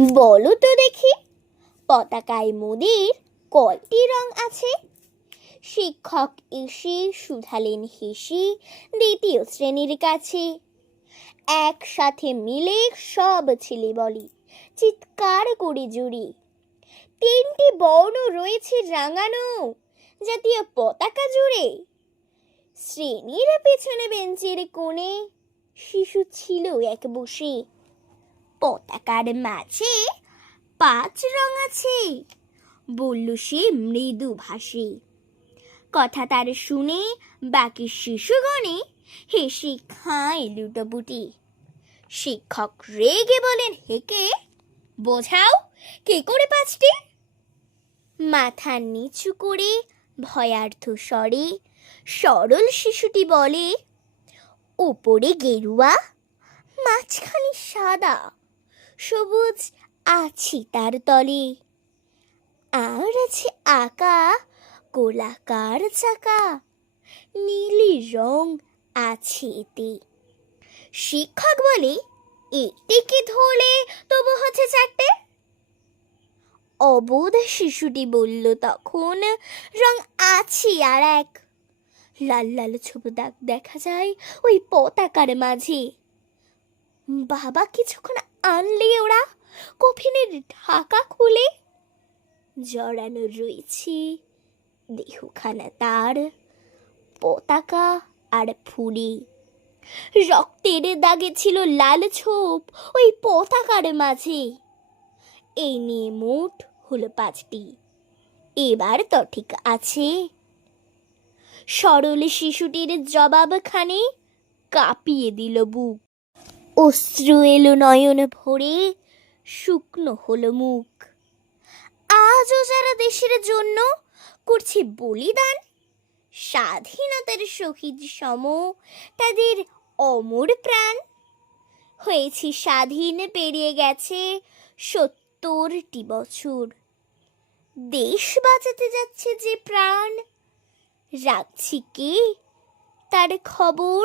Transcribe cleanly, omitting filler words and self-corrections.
বলো তো দেখি, পতাকায় মোদের কয়টি রং আছে? শিক্ষক এসে শুধালেন হেসে দ্বিতীয় শ্রেণীর কাছে। একসাথে মিলে সব ছেলে বলে, চিৎকার করে জুড়ে, তিনটি বর্ণ রয়েছে রাঙানো জাতীয় পতাকা জুড়ে। শ্রেণীর পেছনে বেঞ্চের কোণে শিশু ছিল এক বসে। পতাকার মাঝে 5 রং আছে, বলল সে মৃদু ভাষে। কথা তার শুনে বাকি শিশুগণে হেসে খায় লুটোপুটি। শিক্ষক রেগে বলেন হেকে, বোঝাও কে করে 5টি? মাথা নিচু করে ভয়ার্থ স্বরে সরল শিশুটি বলে, উপরে গেরুয়া, মাঝখানে সাদা, সবুজ আছে তার তলে, আর আছে আঁকা গোলাকার চাকা, নীলি রং আছে এতে। শিক্ষক বলে, এটিকে ধরলে তবু হচ্ছে 4টে। অবোধ শিশুটি বলল তখন, রং আছে আর এক, লাল লাল ছোপ দাগ দেখা যায় ওই পতাকার মাঝে। বাবা কিছুক্ষণ আনলে ওরা কফিনের ঢাকা খুলে, জড়ানো রয়েছে দেহখানা তার পতাকা আর ফুলে। রক্তের দাগে ছিল লাল ছোপ ওই পতাকার মাঝে। এই নিয়ে মোট হলো 5টি, এবার তো ঠিক আছে। সরল শিশুটির জবাবখানে কাঁপিয়ে দিল বুক, অশ্রু এলো নয়ন ভরে, শুকনো হলো মুখ। আজও যারা দেশের জন্য করছে বলিদান, স্বাধীনতার শহীদ সম তাদের অমর প্রাণ, হয়েছে স্বাধীন পেরিয়ে গেছে 70টি বছর। দেশ বাঁচাতে যাচ্ছে যে প্রাণ, রাখছি কে তার খবর?